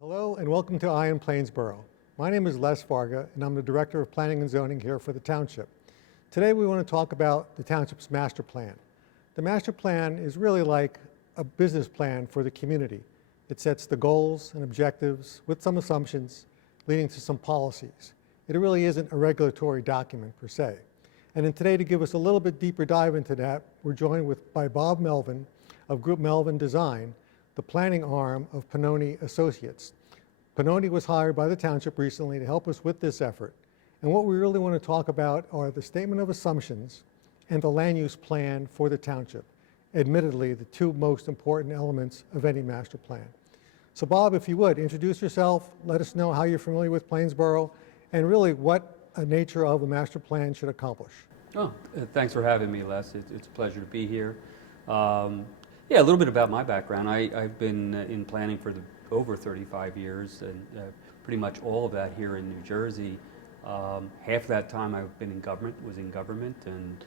Hello and welcome to in Plainsboro. My name is Les Farga and I'm the Director of Planning and Zoning here for the Township. Today we want to talk about the Township's master plan. The master plan is really like a business plan for the community. It sets the goals and objectives with some assumptions leading to some policies. It really isn't a regulatory document per se. And then today, to give us a little bit deeper dive into that, we're joined by Bob Melvin of Group Melvin Design, the planning arm of Pannoni Associates. Pannoni was hired by the Township recently to help us with this effort. And what we really want to talk about are the statement of assumptions and the land use plan for the Township. Admittedly, the two most important elements of any master plan. So Bob, if you would, introduce yourself, let us know how you're familiar with Plainsboro, and really what a nature of a master plan should accomplish. Thanks for having me, Les. It's a pleasure to be here. Yeah, a little bit about my background. I've been in planning for over 35 years, and pretty much all of that here in New Jersey. Half of that time I've been in government, and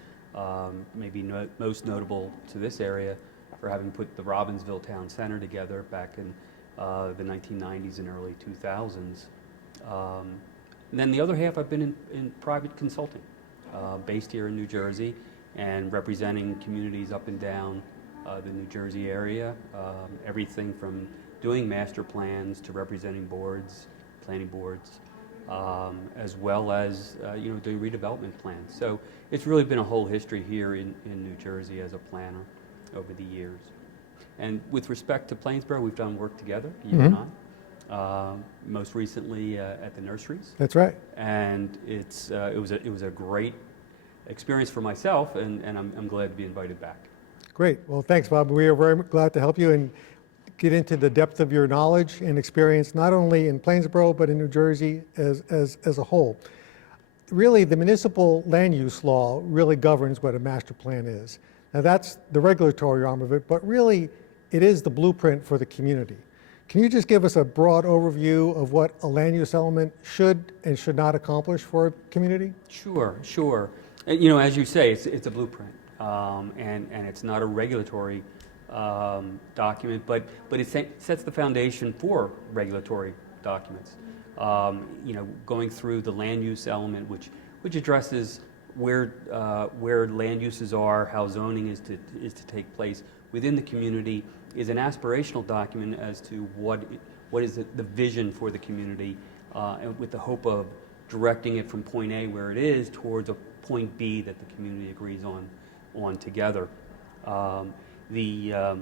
maybe most notable to this area for having put the Robbinsville Town Center together back in the 1990s and early 2000s. And then the other half I've been in private consulting, based here in New Jersey and representing communities up and down the New Jersey area, everything from doing master plans to representing boards, planning boards, as well as doing redevelopment plans. So it's really been a whole history here in New Jersey as a planner over the years. And with respect to Plainsboro, we've done work together, you and I. Most recently at the nurseries. That's right. And it was a great experience for myself, and I'm glad to be invited back. Great. Well, thanks, Bob. We are very glad to help you and get into the depth of your knowledge and experience, not only in Plainsboro, but in New Jersey as a whole. Really, the municipal land use law really governs what a master plan is. Now, that's the regulatory arm of it, but really, it is the blueprint for the community. Can you just give us a broad overview of what a land use element should and should not accomplish for a community? Sure. As you say, it's a blueprint, and it's not a regulatory document, but it sets the foundation for regulatory documents. Going through the land use element, which addresses where land uses are, how zoning is to take place within the community, is an aspirational document as to what is the vision for the community, and with the hope of directing it from point A, where it is, towards a point B that the community agrees on together. The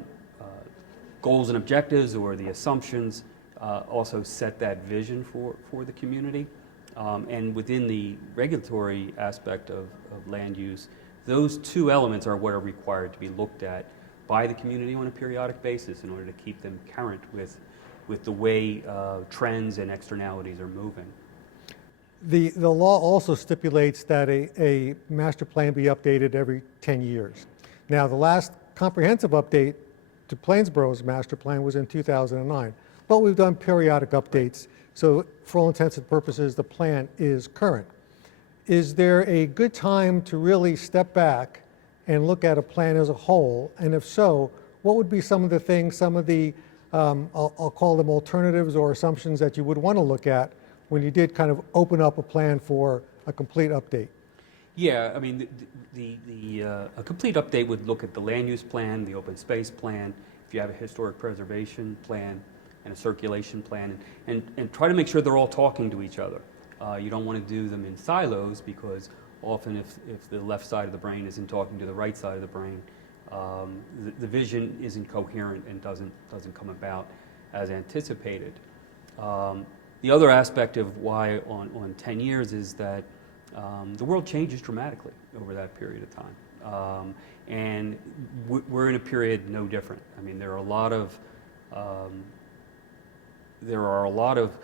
goals and objectives, or the assumptions, also set that vision for the community. And within the regulatory aspect of land use, those two elements are what are required to be looked at by the community on a periodic basis in order to keep them current with the way trends and externalities are moving. The law also stipulates that a master plan be updated every 10 years. Now, the last comprehensive update to Plainsboro's master plan was in 2009, but we've done periodic updates, so for all intents and purposes, the plan is current. Is there a good time to really step back and look at a plan as a whole? And if so, what would be some of the things, some of the, I'll call them alternatives or assumptions that you would want to look at when you did kind of open up a plan for a complete update? Yeah, I mean, a complete update would look at the land use plan, the open space plan, if you have a historic preservation plan and a circulation plan, and try to make sure they're all talking to each other. You don't want to do them in silos, because often if the left side of the brain isn't talking to the right side of the brain, the vision isn't coherent and doesn't come about as anticipated. The other aspect of why on 10 years is that the world changes dramatically over that period of time. And we're in a period no different. I mean, there are a lot of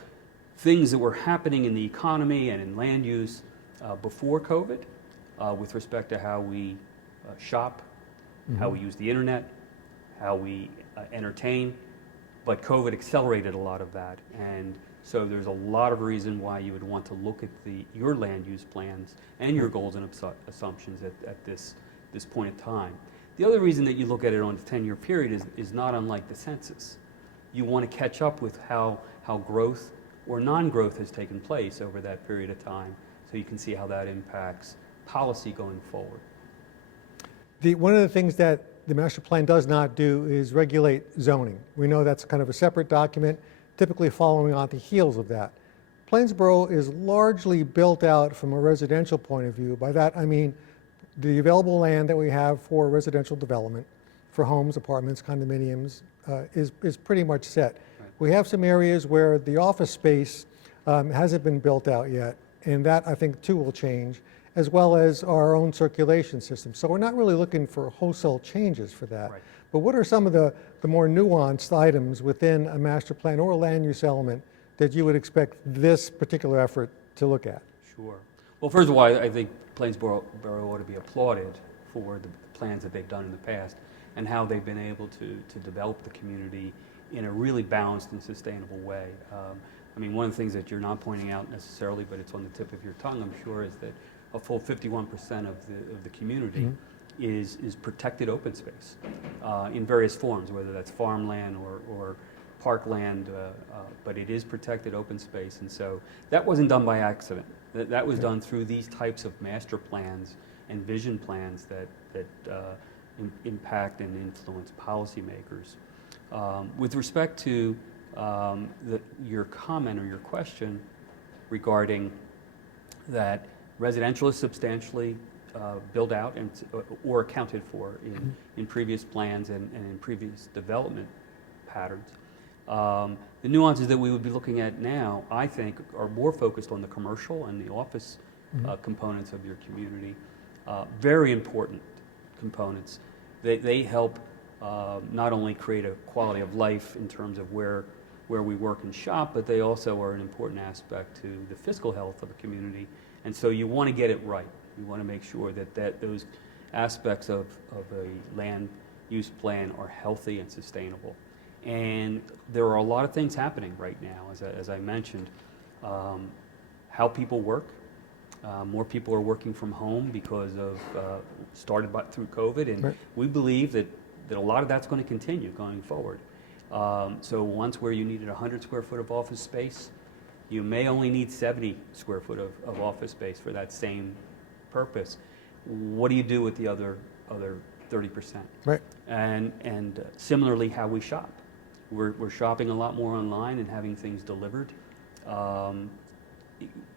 things that were happening in the economy and in land use before COVID, with respect to how we shop, how we use the internet, how we entertain, but COVID accelerated a lot of that. And so there's a lot of reason why you would want to look at your land use plans and your goals and assumptions at this point in time. The other reason that you look at it on a 10-year period is not unlike the census. you want to catch up with how growth or non-growth has taken place over that period of time, so you can see how that impacts policy going forward. One of the things that the master plan does not do is regulate zoning. We know that's kind of a separate document, typically following on the heels of that. Plainsboro is largely built out from a residential point of view. By that I mean the available land that we have for residential development, for homes, apartments, condominiums, is pretty much set. Right. We have some areas where the office space hasn't been built out yet, and that I think too will change, as well as our own circulation system. So we're not really looking for wholesale changes for that. Right. But what are some of the more nuanced items within a master plan or a land use element that you would expect this particular effort to look at? Sure. Well, first of all, I think Plainsboro ought to be applauded for the plans that they've done in the past and how they've been able to develop the community in a really balanced and sustainable way. I mean, one of the things that you're not pointing out necessarily, but it's on the tip of your tongue, I'm sure, is that a full 51% of the community is protected open space in various forms, whether that's farmland or parkland, but it is protected open space. And so that wasn't done by accident. That was done through these types of master plans and vision plans that impact and influence policymakers. With respect to your comment or your question regarding that residential is substantially built out or accounted for in previous plans and in previous development patterns. The nuances that we would be looking at now, I think, are more focused on the commercial and the office components of your community. Very important components. They help not only create a quality of life in terms of where we work and shop, but they also are an important aspect to the fiscal health of the community. And so you want to get it right. You want to make sure that those aspects of a land use plan are healthy and sustainable. And there are a lot of things happening right now, as I mentioned. How people work. More people are working from home because of, started through COVID, and right. We believe that a lot of that's going to continue going forward. So once where you needed 100 square foot of office space, you may only need 70 square foot of office space for that same purpose. What do you do with the other 30%? Right. And similarly, how we shop. We're shopping a lot more online and having things delivered.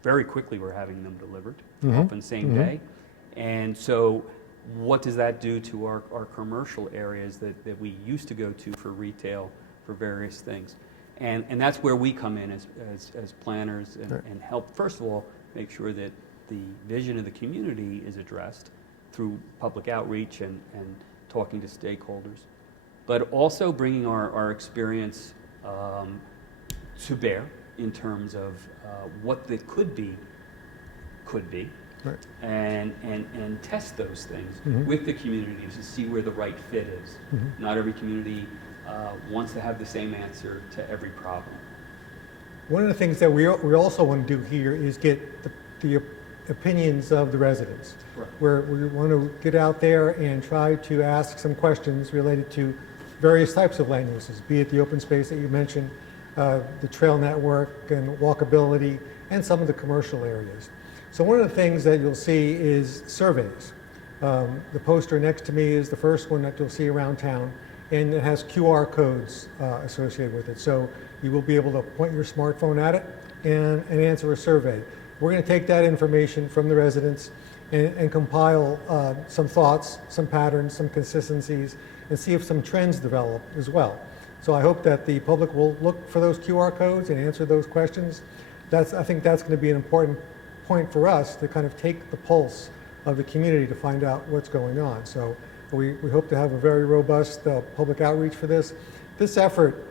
Very quickly, we're having them delivered, often same day. And so what does that do to our commercial areas that we used to go to for retail, for various things? And that's where we come in as planners and help, first of all, make sure that the vision of the community is addressed through public outreach and talking to stakeholders, but also bringing our experience to bear in terms of what the could be, Right. and test those things with the communities to see where the right fit is. Not every community wants to have the same answer to every problem. One of the things that we also want to do here is get the opinions of the residents. Right. Where we want to get out there and try to ask some questions related to various types of land uses, be it the open space that you mentioned, the trail network and walkability, and some of the commercial areas. So one of the things that you'll see is surveys. The poster next to me is the first one that you'll see around town, and it has QR codes associated with it. So you will be able to point your smartphone at it and answer a survey. We're going to take that information from the residents and compile some thoughts, some patterns, some consistencies, and see if some trends develop as well. So I hope that the public will look for those QR codes and answer those questions. I think that's going to be an important point for us to kind of take the pulse of the community to find out what's going on. So we hope to have a very robust public outreach for this. This effort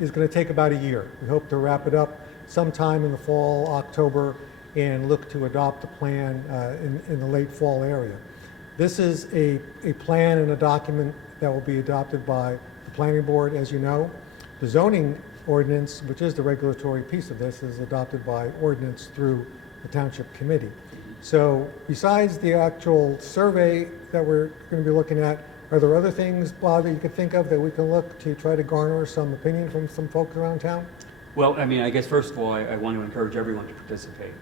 is going to take about a year. We hope to wrap it up sometime in the fall, October, and look to adopt a plan in the late fall area. This is a plan and a document that will be adopted by the planning board, as you know. The zoning ordinance, which is the regulatory piece of this, is adopted by ordinance through the township committee. So besides the actual survey that we're going to be looking at, Are there other things, Bob, that you could think of that we can look to try to garner some opinion from some folks around town? Well, I mean, I guess first of all, I want to encourage everyone to participate.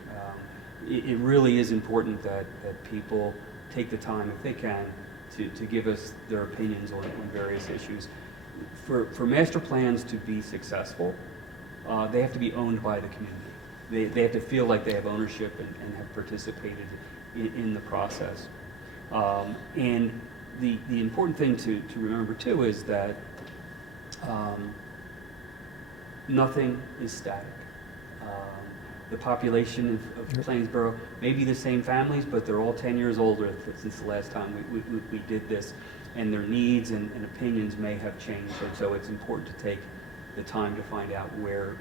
It really is important that people take the time, if they can, to give us their opinions on various issues. For master plans to be successful, they have to be owned by the community. They have to feel like they have ownership and have participated in the process. And the important thing to remember too is that nothing is static. The population of Plainsboro may be the same families, but they're all 10 years older since the last time we did this, and their needs and opinions may have changed, and so it's important to take the time to find out where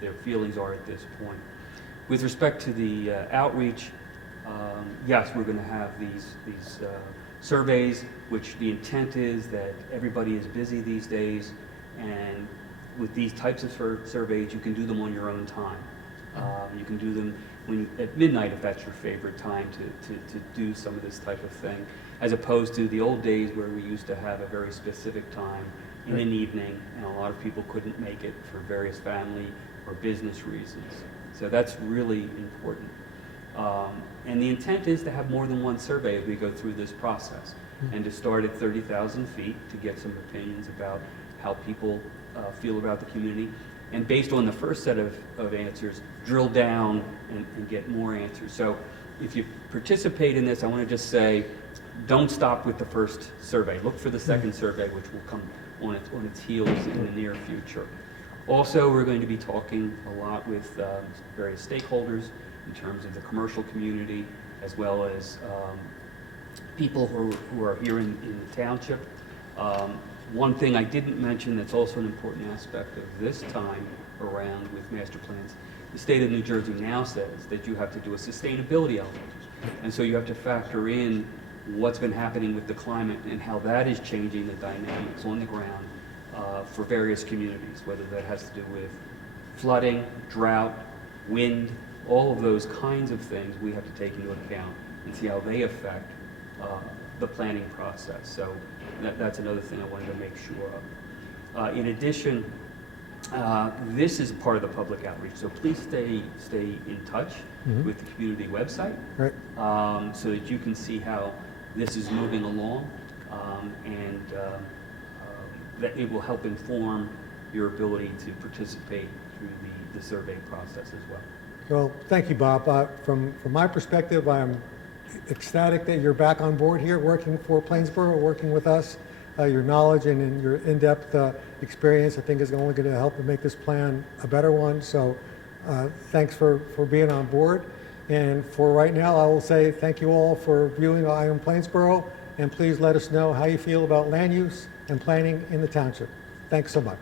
their feelings are at this point. With respect to the outreach, yes, we're going to have these surveys, which the intent is that everybody is busy these days, and with these types of surveys, you can do them on your own time. You can do them at midnight if that's your favorite time to do some of this type of thing, as opposed to the old days where we used to have a very specific time in an evening, and a lot of people couldn't make it for various family or business reasons. So that's really important. And the intent is to have more than one survey as we go through this process, and to start at 30,000 feet to get some opinions about how people feel about the community. And based on the first set of answers, drill down and get more answers. So if you participate in this, I want to just say, don't stop with the first survey. Look for the second survey, which will come on its heels in the near future. Also, we're going to be talking a lot with various stakeholders in terms of the commercial community, as well as people who are here in the township. One thing I didn't mention that's also an important aspect of this time around with master plans, the state of New Jersey now says that you have to do a sustainability element. And so you have to factor in what's been happening with the climate and how that is changing the dynamics on the ground for various communities, whether that has to do with flooding, drought, wind, all of those kinds of things we have to take into account and see how they affect the planning process. So that's another thing I wanted to make sure of. In addition, this is part of the public outreach, so please stay in touch with the community website, Right. so that you can see how this is moving along, and that it will help inform your ability to participate through the survey process as well. Well, thank you, Bob. From my perspective, I'm ecstatic that you're back on board here working for Plainsboro, working with us. Your knowledge and your in-depth experience, I think, is only going to help make this plan a better one. So thanks for being on board. And for right now, I will say thank you all for viewing Eye on Plainsboro, and please let us know how you feel about land use and planning in the township. Thanks so much.